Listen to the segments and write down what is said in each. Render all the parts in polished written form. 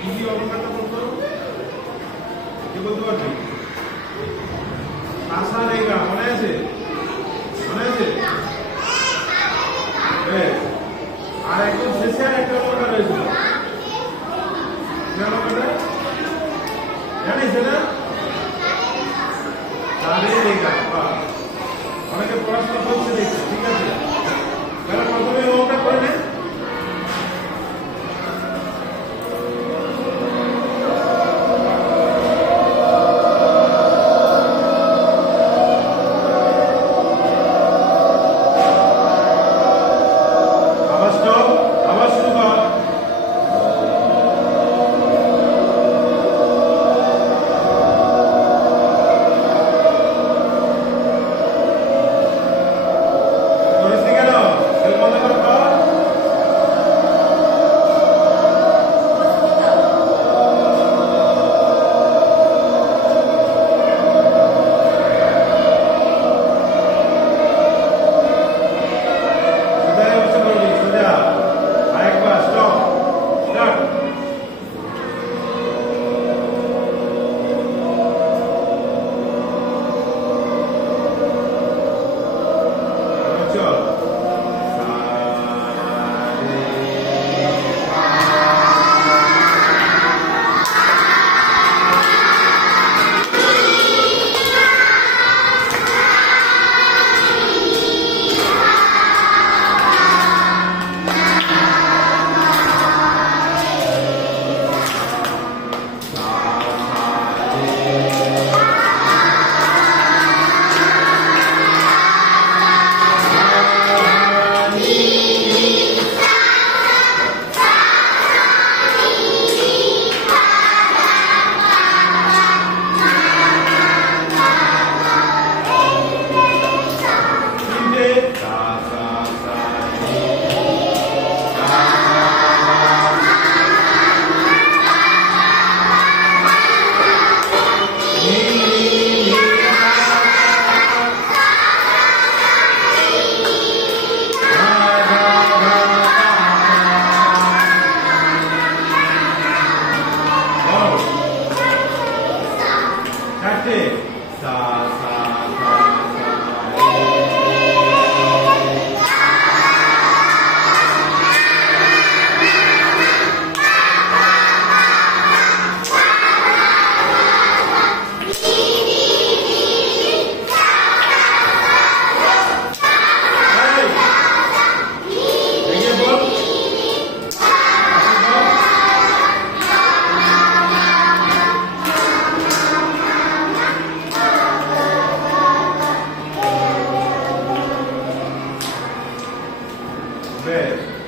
কি অলঙ্কারটা বলতো? কি বলতে পারবি? আশা রেগা মনে আছে? মনে আছে? আর একদম শেষে আর একটা অলঙ্কার রয়েছিল। জানিস সেটা? অনেকে পড়াশোনা করছে দেখছে, ঠিক আছে? তাহলে প্রথমে ওটা করে নেন।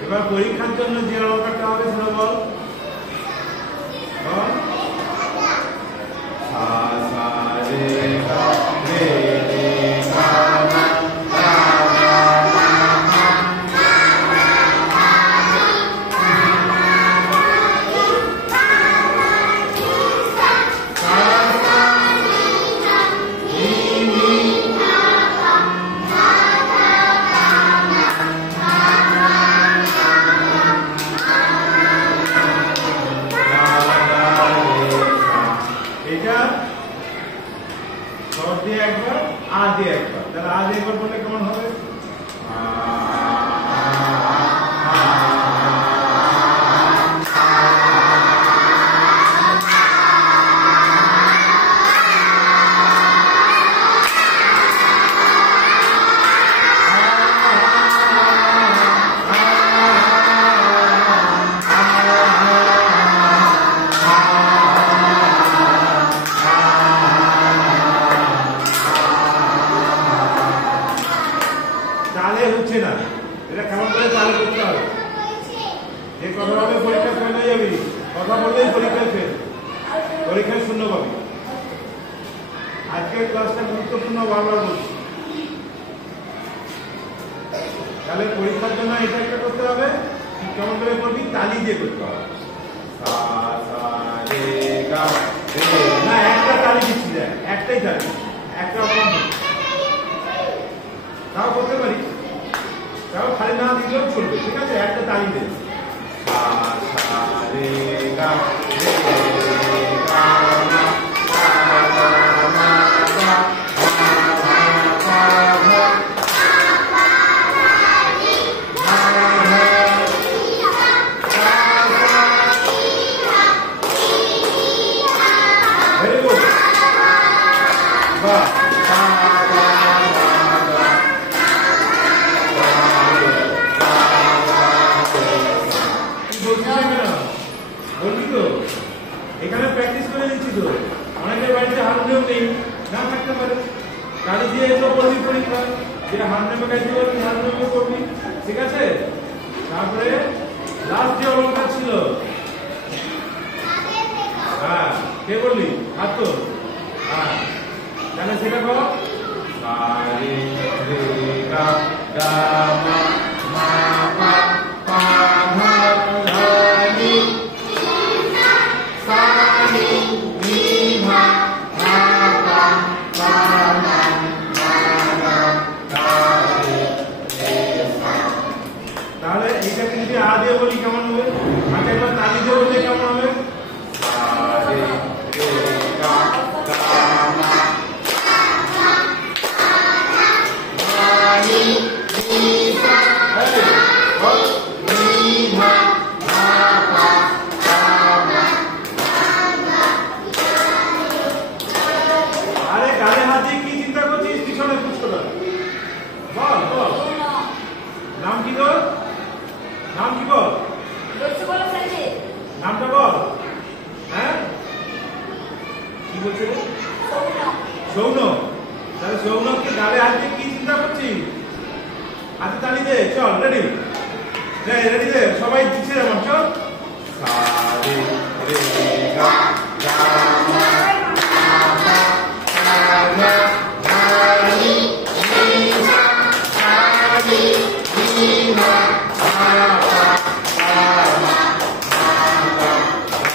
এবার পরীক্ষার জন্য যে অলঙ্কারটা হবে সেটা বল। একবার আর দিয়ে একবার, তাহলে আজ একবার বললে কেমন হবে? হচ্ছে না, এটা কেমন করে চালু করতে হবে? যে কথা বলে পরীক্ষা ফেল হয়ে যাবি, কথা বললেই পরীক্ষায় ফেল, পরীক্ষায় শূন্য পাবি। আজকের ক্লাসটা গুরুত্বপূর্ণ, বারবার বলছি। তাহলে পরীক্ষার জন্য এটা একটা করতে হবে, কেমন করে করবি? তালি দিয়ে করতে হবে। না, একটা তালি দিচ্ছি, একটাই তালি, একটা তাও করতে পারি, তাও খালি না দিলেও চলবে, ঠিক আছে? একটা তালি দেবে। এখানে প্র্যাকটিস করে দিচ্ছি তো। অনেকের বাড়িতে হারমোনিয়াম নেই, না থাকতে পারে, কালি দিয়ে এসব করবি পরীক্ষা, যে হারমোনিয়ামে গাইতে পারবি হারমোনিয়ামে করবি, ঠিক আছে। তারপরে লাস্ট যে অলঙ্কার ছিল, হ্যাঁ কে বললি? হাত তো, হ্যাঁ তাহলে সেটা কর। সা রে রে গা গা মা মা পা পা ধা ধা নি সা নি নি ধা ধা পা পা মা মা ধা ধা রে রে সা। তাহলে এটাকে যদি আ দিয়ে বলি কেমন হবে? আগে একবার তালি দিয়ে বললে কেমন হবে? সা রে রে গা গা মা নি নি সা নি ধা ধা পা পা মা। আরে গালে হাত দিয়ে কি চিন্তা করছিস? পিছনে পুষ্ট কর, বল বল। নাম কি তোর? নাম কি বল? নামটা বল। হ্যাঁ কি বলছে রে? সৌন। তাহলে সৌনককে গালে হাত দিয়ে কি চিন্তা করছিস? হাতে তালি দে, চল রেডি দে, রেডি দে, সবাই দিচ্ছে যেমন, চল। সা রে রে গা গা মা পা পা ধা ধা নি নি সা সা নি নি ধা ধা পা পা মা মা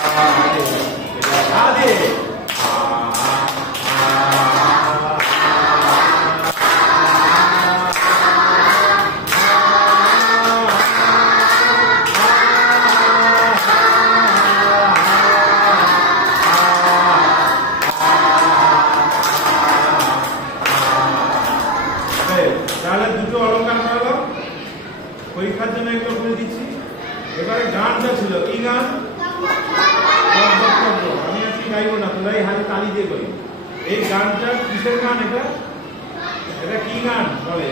ধা রে ধা দে। তাহলে দুটো অলঙ্কার করালো, পরীক্ষার জন্য এগুলো করে দিচ্ছি। এবারে গানটা ছিল কি গান? আমি আজকে গাইবো না, তোরাই হাতে তালি দিয়ে করি। এই গানটা কিসের গান? এটা এটা কি গান বলে?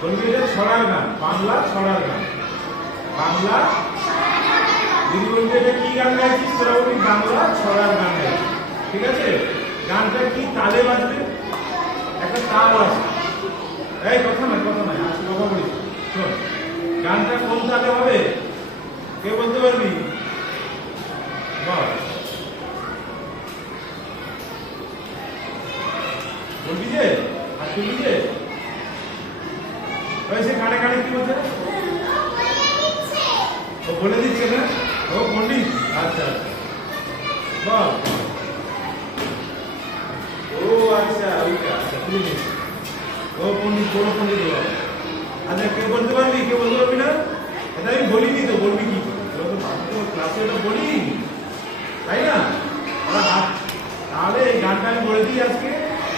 বলবি এটা ছড়ার গান, বাংলা ছড়ার গান। বাংলা যদি বলবি এটা কি গান গাইছিস, তোরা বলবি বাংলা ছড়ার গান গাইছিস, ঠিক আছে। গানটা কি তালে বাজবে? একটা তাল আছে, এই কথা নয় কথা নয়, আজকে কথা বলি শোন। গানটা কোন তালে হবে কে বলতে পারবি? বল, বলবি যে আর তুলবি যে সে কানে কানে কি বলছে? ও বলে দিচ্ছে না, ও পন্ডিত। আচ্ছা বল। ও আচ্ছা ওইটা, আচ্ছা তুলে নিচ্ছি। ও পন্ডিত, বড় পন্ডিত বল। আচ্ছা কে বলতে পারবি, কে বলতে পারবি না? এটা আমি বলিনি তো, বলবি কি? ক্লাসে এটা বলি, তাই না? তাহলে এই গানটা আমি বলে দিই আজকে।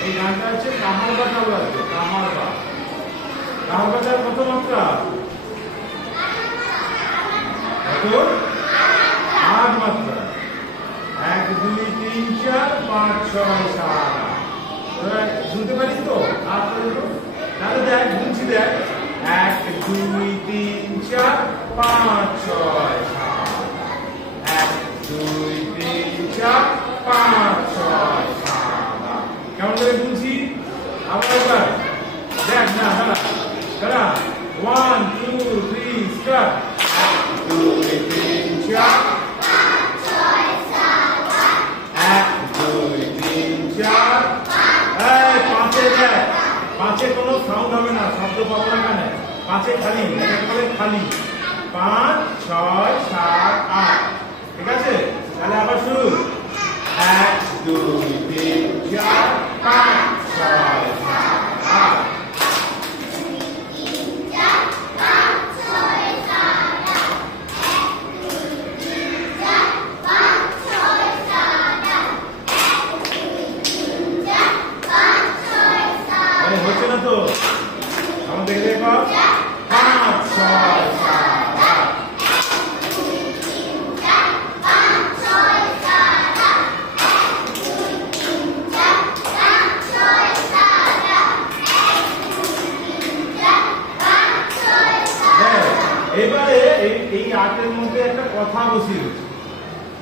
এই গানটা হচ্ছে কাহার বাজা বাজবে, কাহার বা। কাহার বাজার কত মাত্রা? কত? 8 মাত্রা। 1 2 3 4 5 6 7 8। শুনতে পারিস তো? তাহলে দেখ, গুনছি দেখ। 1 2 3 4 5 6 7। 1 2 3 4 5 6 7। কেমন করে গুনছি? আবার একবার দেখ না, দাঁড়া দাঁড়া। 1 2 3 স্টার্ট। 1 2 3 4 1 2 3 4। এই পাঁচে দেখ, পাঁচে কোনো সাউন্ড হবে না, শব্দ পাবো না কেন? পাঁচে খালি, একেবারে খালি। 5 6 7 8, ঠিক আছে। তাহলে আবার শুরু। 1 2 3 4 5 6 7 8।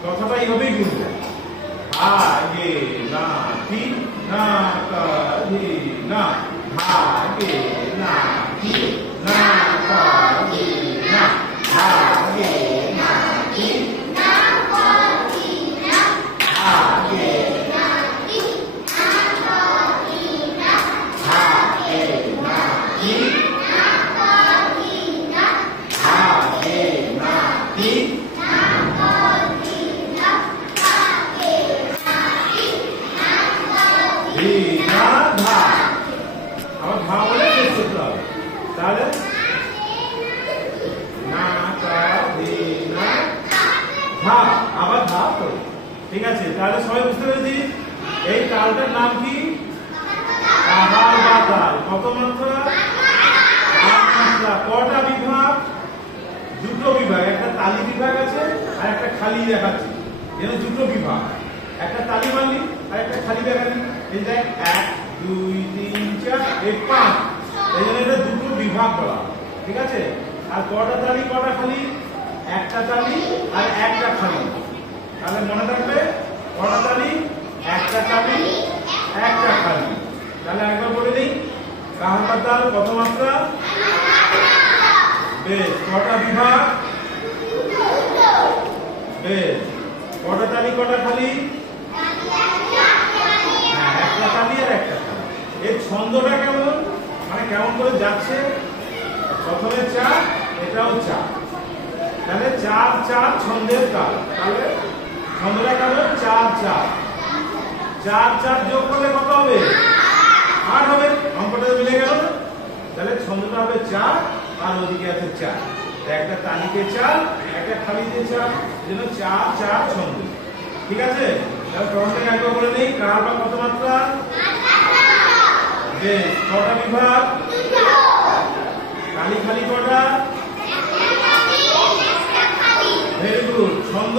কথাটা এইভাবেই বুঝবে। আগে না কি না কাহি না, আগে না কি না কাহি না, আগে না কি না কাহি না, আগে না কি না কাহি না, আগে না কি না কাহি না, আগে না কি তাহলে না কা ধি না ধা, আবার ধা করো। ঠিক আছে, তাহলে সবাই বুঝতে পেরেছি এই তালটার নাম কি? কাহার বা তাল। কত মাত্রা? 8 মাত্রা। কটা বিভাগ? দুটো বিভাগ, একটা তালি বিভাগ আছে আর একটা খালি দেখাচ্ছি। যেন দুটো বিভাগ, একটা তালি মারলি আর একটা খালি দেখালি। এই দেখ 1 2 3 4 এই 5, এই জন্য এটা দুটো বিভাগ বলা। ঠিক আছে, আর কটা তালি কটা খালি? একটা তালি আর একটা খালি। তাহলে মনে থাকবে কটা তালি? একটা তালি একটা খালি। তাহলে একবার বলে দিই, কাহার বা তাল কত মাত্রা? বেশ। কটা বিভাগ? বেশ। কটা তালি কটা খালি? হ্যাঁ, একটা তালি আর একটা খালি। এর ছন্দটা কেমন, মানে কেমন করে যাচ্ছে? প্রথমে 4, এটাও 4, তাহলে 4 4 ছন্দের তাল। তাহলে ছন্দটা কেমন? 4 4 4 4 যোগ করলে কত হবে? 8 হবে। অঙ্কটা মিলে গেল না? তাহলে ছন্দটা হবে 4 আর ওদিকে আছে 4, একটা তালিতে 4 একটা খালিতে 4, যেন 4 4 ছন্দ। ঠিক আছে, তাহলে প্রথমে একবার বলে নেই, কার বা কত মাত্রা? বেশ। কটা বিভাগ? খালি খালি কটা? Very good. ছন্দ?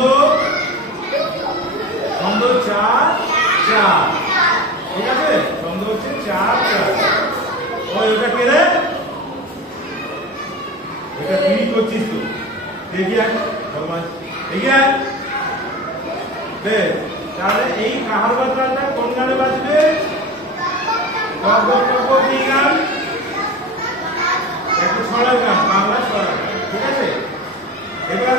ছন্দ 4 4। ঠিক আছে, ছন্দ হচ্ছে 4 4। ওই ওটা কে রে? এটা তুই করছিস তো? দেখি আয় ভগবান, দেখি আয়। বেশ, তাহলে এই কাহার বা তালটা কোন গানে বাজবে? টক টক কি গান? একটা ছড়া গান, বাংলা ছড়া গান। ঠিক আছে, এবার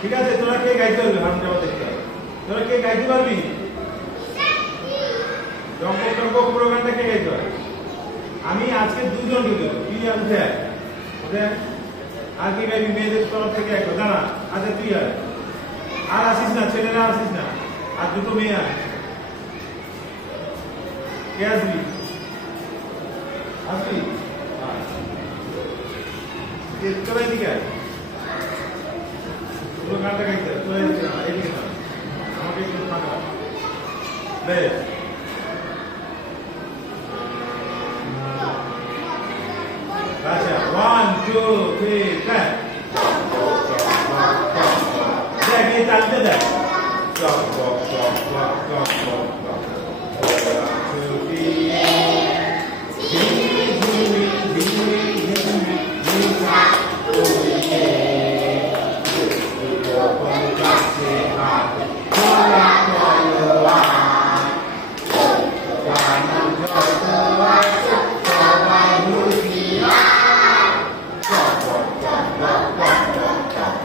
ঠিক আছে, তোরা কে গাইতে পারবি? হামজাবা দেখতে হবে। তোরা কে গাইতে পারবি? জঙ্গল টঙ্গল পুরো গানটা কে গাইতে পারবি? আমি আজকে দুজনকে দেবো। কি উঠে উঠে আর কে গাইবি? মেয়েদের তরফ থেকে একটা দাঁড়া। আচ্ছা তুই আর আসিস না, ছেলেরা আসিস না, আর দুটো মেয়ে আয়। কে আসবি? আসবি? তোরা এদিকে আয়, পুরো গানটা গাইতে হবে। তোরা এদিকে না, আমাকে একটু ফাঁকা। বেশ, আচ্ছা 1 2 3 4 দেখ এই তালটা দেখ। টক টক টক টক টক টক টক ছুটি ঝিমি ঝিমি ঝিমি ঝিমি ঝিমা ওয়ে কোন কাছে হাত তোলা তোলা গান যতবা সবাই হুঁশিয়া টক টক টক টক টক টক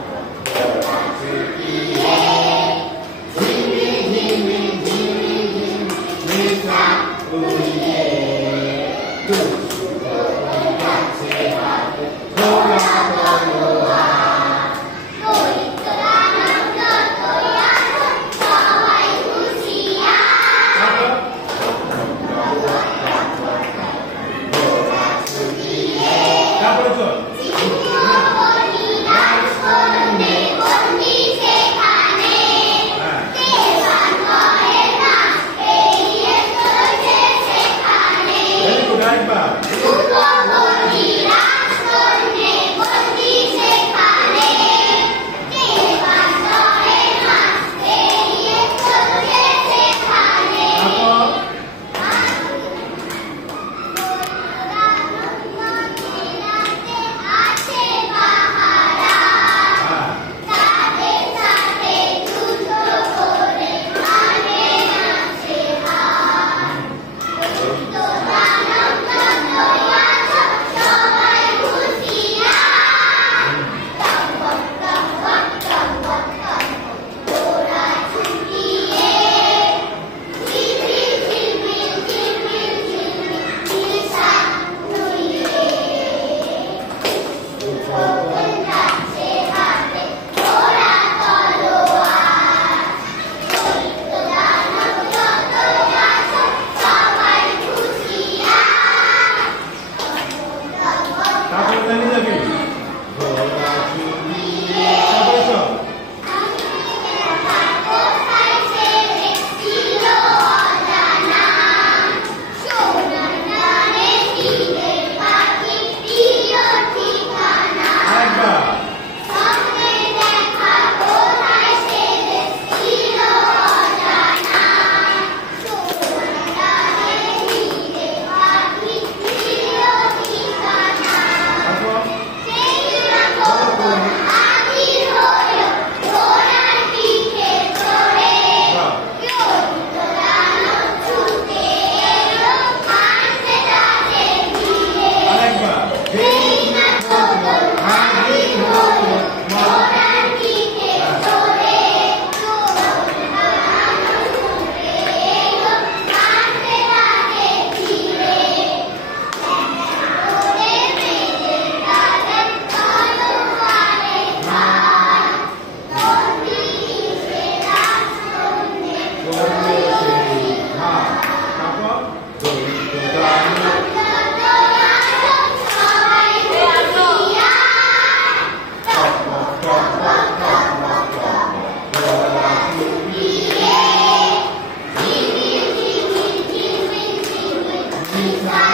Ni sa